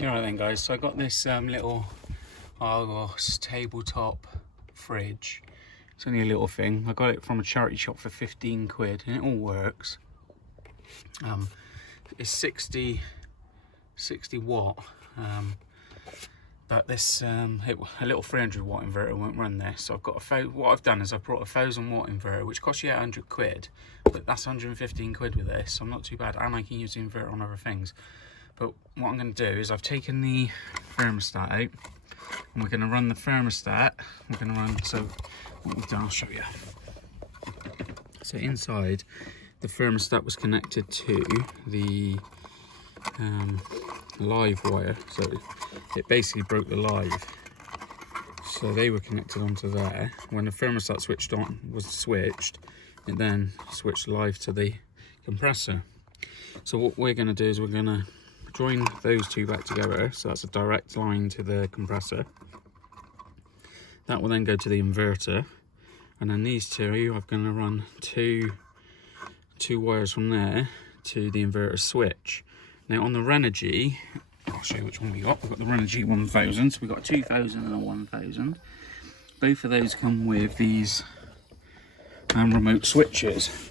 Alright then guys, so I got this little Argos tabletop fridge. It's only a little thing. I got it from a charity shop for 15 quid and it all works. It's 60 watt, but this a little 300 watt inverter won't run this. So I've got what I've done is I've brought a 1000 watt inverter, which costs you 800 quid, but that's 115 quid with this, so I'm not too bad, and I can use the inverter on other things. But what I'm going to do is I've taken the thermostat out and we're going to run the thermostat. We're going to run, so what we've done, I'll show you. So inside, the thermostat was connected to the live wire, so it basically broke the live. So they were connected onto there. When the thermostat was switched, it then switched live to the compressor. So what we're going to do is we're going to join those two back together, so that's a direct line to the compressor. That will then go to the inverter, and then these two, I'm going to run two wires from there to the inverter switch. Now on the Renogy, I'll show you which one we got. We've got the Renogy 1000, so we've got a 2000 and a 1000. Both of those come with these remote switches.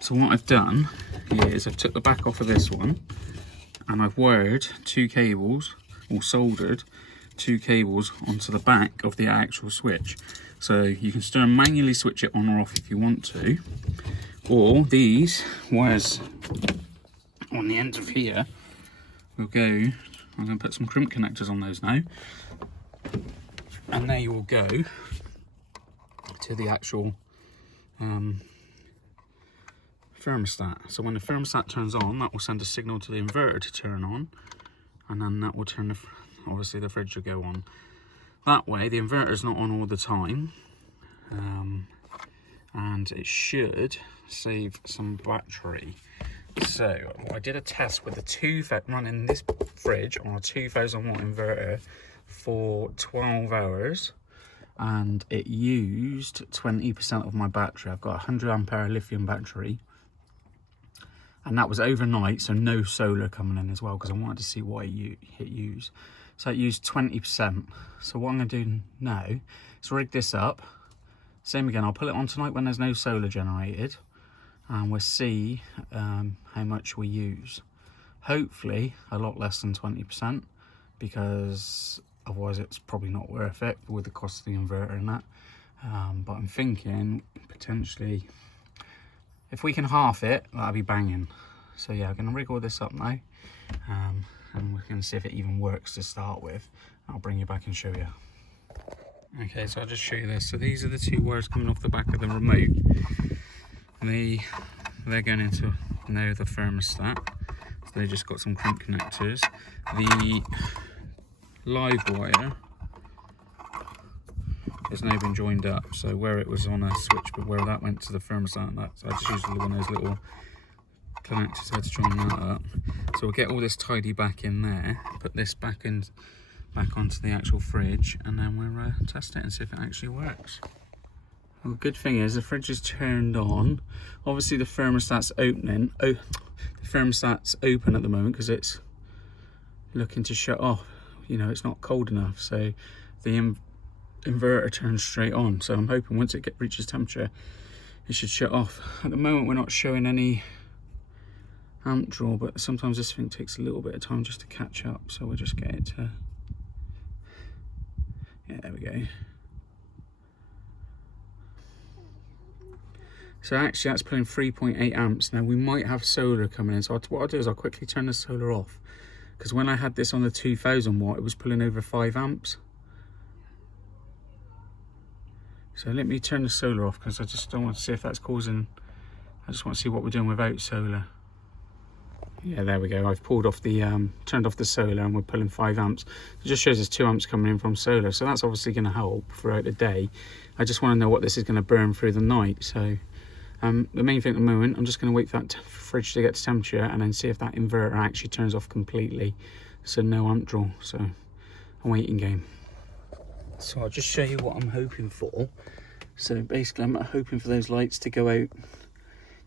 So what I've done is I've took the back off of this one and I've wired two cables, or soldered two cables onto the back of the actual switch. So you can still manually switch it on or off if you want to, or these wires on the end of here will go, I'm going to put some crimp connectors on those now, and they will go to the actual thermostat. So when the thermostat turns on, that will send a signal to the inverter to turn on, and then that will turn obviously the fridge will go on. That way the inverter is not on all the time, and it should save some battery. So I did a test with running this fridge on a 2000 watt inverter for 12 hours, and it used 20% of my battery. I've got a 100 ampere lithium battery, and that was overnight, so no solar coming in as well, because I wanted to see what it used. So it used 20%. So what I'm going to do now is rig this up. Same again, I'll put it on tonight when there's no solar generated, and we'll see how much we use. Hopefully a lot less than 20%, because otherwise it's probably not worth it with the cost of the inverter and that. But I'm thinking potentially if we can half it, that'd be banging. So yeah, I'm going to rig all this up now, and we're going to see if it even works to start with. I'll bring you back and show you. Okay, so I'll just show you this. So these are the two wires coming off the back of the remote. They're going into now the thermostat. So they just got some crimp connectors. The live wire has now been joined up, so where it was on a switch, but where that went to the thermostat, I just used one of those little connectors there to join that up. So we'll get all this tidy back in there, put this back onto the actual fridge, and then we'll test it and see if it actually works. Well, the good thing is the fridge is turned on. Obviously the thermostat's opening. The thermostat's open at the moment because it's looking to shut off. You know, it's not cold enough, so the inverter turns straight on. So I'm hoping once it reaches temperature, it should shut off. At the moment we're not showing any amp draw, but sometimes this thing takes a little bit of time just to catch up, so we'll just get it to, yeah, there we go. So actually that's pulling 3.8 amps. Now we might have solar coming in, so what I'll do is I'll quickly turn the solar off, because when I had this on the 2000 watt, it was pulling over 5 amps. So let me turn the solar off, because I just don't want to see if that's causing, I just want to see what we're doing without solar. Yeah, there we go. I've pulled off the, turned off the solar, and we're pulling 5 amps. It just shows us 2 amps coming in from solar, so that's obviously going to help throughout the day. I just want to know what this is going to burn through the night. So the main thing at the moment, I'm just going to wait for that fridge to get to temperature, and then see if that inverter actually turns off completely. So no amp draw, so a waiting game. So I'll just show you what I'm hoping for. So basically I'm hoping for those lights to go out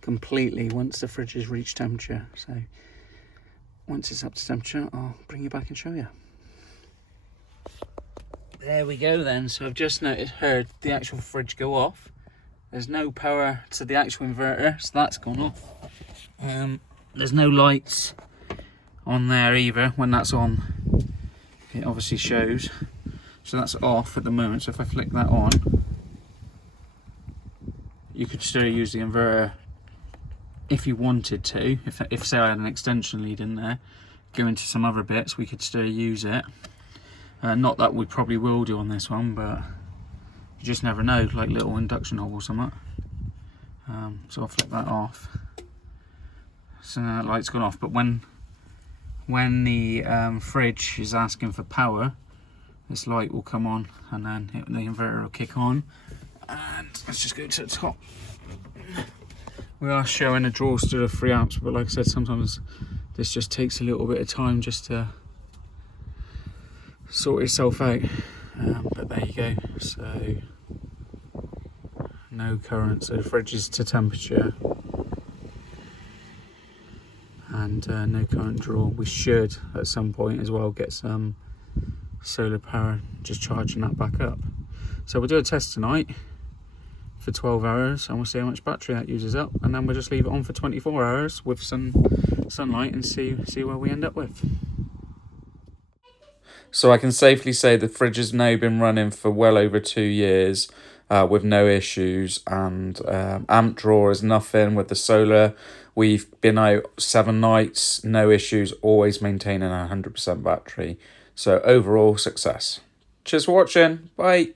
completely once the fridge has reached temperature. So once it's up to temperature, I'll bring you back and show you. There we go then. So I've just heard the actual fridge go off. There's no power to the actual inverter, so that's gone off. There's no lights on there either. When that's on, it obviously shows. So that's off at the moment. So if I flick that on, you could still use the inverter if you wanted to. If say I had an extension lead in there, go into some other bits, we could still use it. Not that we probably will do on this one, but you just never know, like little induction hob or something. So I'll flip that off. So now that light's gone off, but when the fridge is asking for power, this light will come on and then the inverter will kick on. And let's just go to the top. We are showing a draw still of 3 amps, but like I said, sometimes this just takes a little bit of time just to sort itself out. But there you go. So no current, so the fridge is to temperature and no current draw. We should at some point as well get some solar power, just charging that back up. So we'll do a test tonight for 12 hours and we'll see how much battery that uses up, and then we'll just leave it on for 24 hours with some sunlight and see where we end up with. So I can safely say the fridge has now been running for well over 2 years with no issues, and amp draw is nothing with the solar. We've been out 7 nights, no issues, always maintaining 100% battery. So overall success. Cheers for watching, bye.